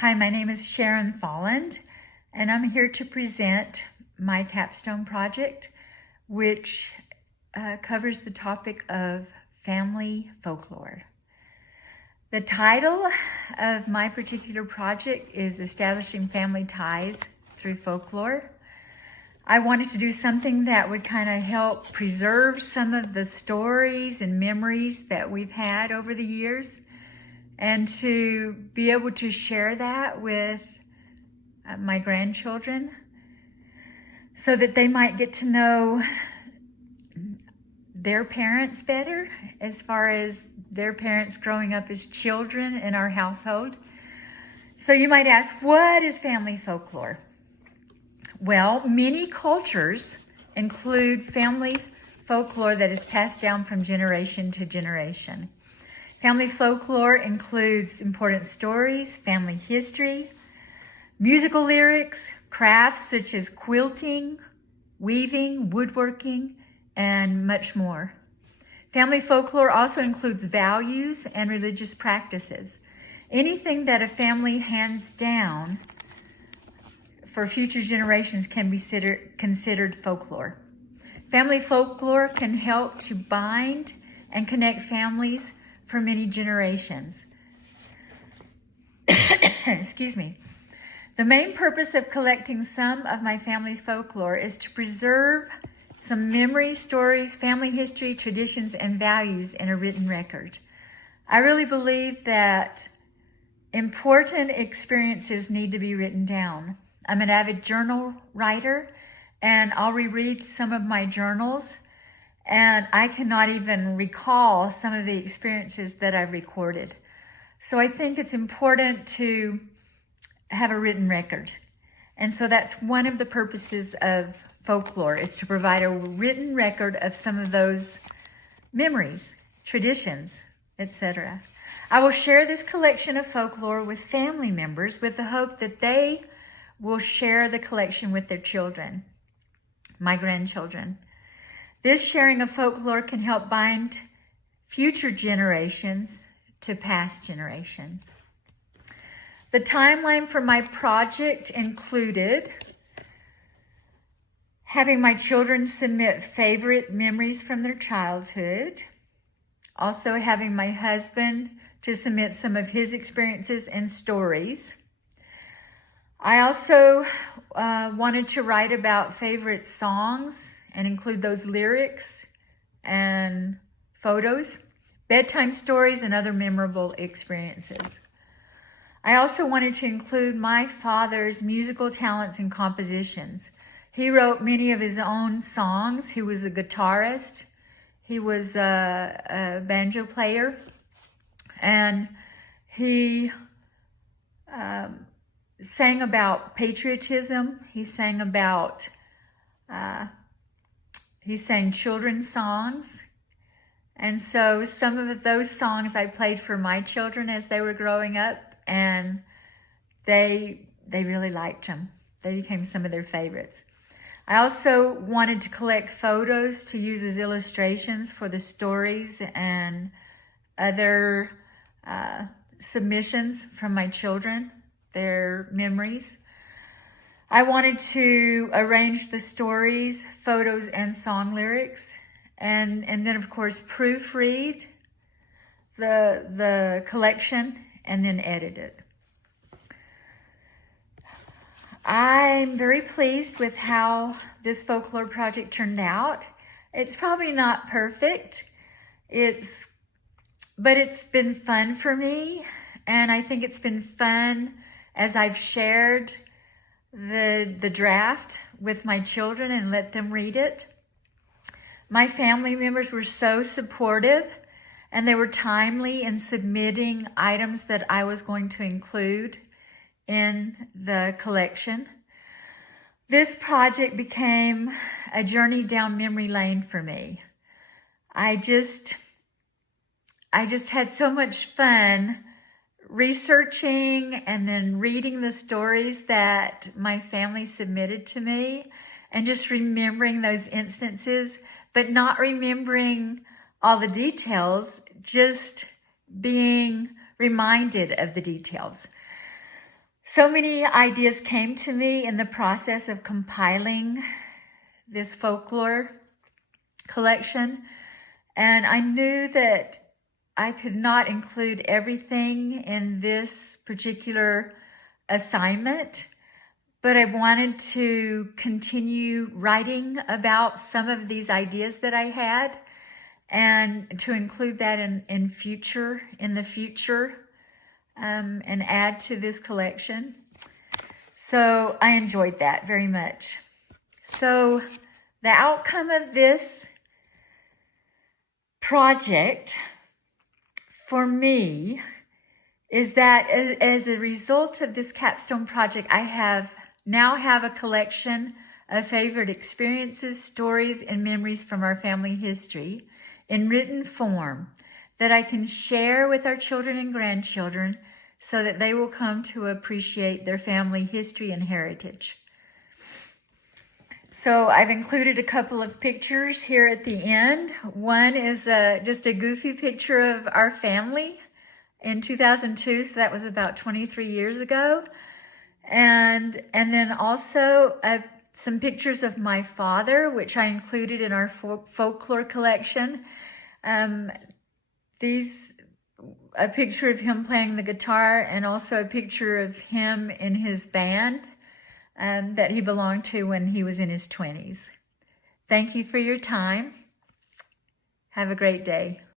Hi, my name is Sharon Folland, and I'm here to present my capstone project, which covers the topic of family folklore. The title of my particular project is Establishing Family Ties Through Folklore. I wanted to do something that would kind of help preserve some of the stories and memories that we've had over the years, and to be able to share that with my grandchildren so that they might get to know their parents better, as far as their parents growing up as children in our household. So you might ask, what is family folklore? Well, many cultures include family folklore that is passed down from generation to generation. Family folklore includes important stories, family history, musical lyrics, crafts such as quilting, weaving, woodworking, and much more. Family folklore also includes values and religious practices. Anything that a family hands down for future generations can be considered folklore. Family folklore can help to bind and connect families for many generations. Excuse me. The main purpose of collecting some of my family's folklore is to preserve some memories, stories, family history, traditions, and values in a written record. I really believe that important experiences need to be written down. I'm an avid journal writer, and I'll reread some of my journals, and I cannot even recall some of the experiences that I've recorded. So I think it's important to have a written record. And so that's one of the purposes of folklore, is to provide a written record of some of those memories, traditions, etc. I will share this collection of folklore with family members with the hope that they will share the collection with their children, my grandchildren. This sharing of folklore can help bind future generations to past generations. The timeline for my project included having my children submit favorite memories from their childhood, also having my husband to submit some of his experiences and stories. I also wanted to write about favorite songs and include those lyrics and photos, bedtime stories, and other memorable experiences. I also wanted to include my father's musical talents and compositions. He wrote many of his own songs. He was a guitarist. He was a banjo player. And he sang about patriotism. He sang about he sang children's songs. And so some of those songs I played for my children as they were growing up, and they really liked them. They became some of their favorites. I also wanted to collect photos to use as illustrations for the stories and other submissions from my children, their memories. I wanted to arrange the stories, photos, and song lyrics, and then of course proofread the collection and then edit it. I'm very pleased with how this folklore project turned out. It's probably not perfect, but it's been fun for me, and I think it's been fun as I've shared the draft with my children and let them read it. My family members were so supportive, and they were timely in submitting items that I was going to include in the collection. This project became a journey down memory lane for me. I just had so much fun researching and then reading the stories that my family submitted to me, and just remembering those instances, but not remembering all the details, just being reminded of the details. So many ideas came to me in the process of compiling this folklore collection, and I knew that I could not include everything in this particular assignment, but I wanted to continue writing about some of these ideas that I had and to include that in the future, and add to this collection. So I enjoyed that very much. So the outcome of this project for me is that as a result of this capstone project, I now have a collection of favorite experiences, stories, and memories from our family history in written form that I can share with our children and grandchildren so that they will come to appreciate their family history and heritage. So I've included a couple of pictures here at the end. One is just a goofy picture of our family in 2002, so that was about 23 years ago. And then also some pictures of my father, which I included in our folklore collection. A picture of him playing the guitar, and also a picture of him in his band that he belonged to when he was in his 20s. Thank you for your time. Have a great day.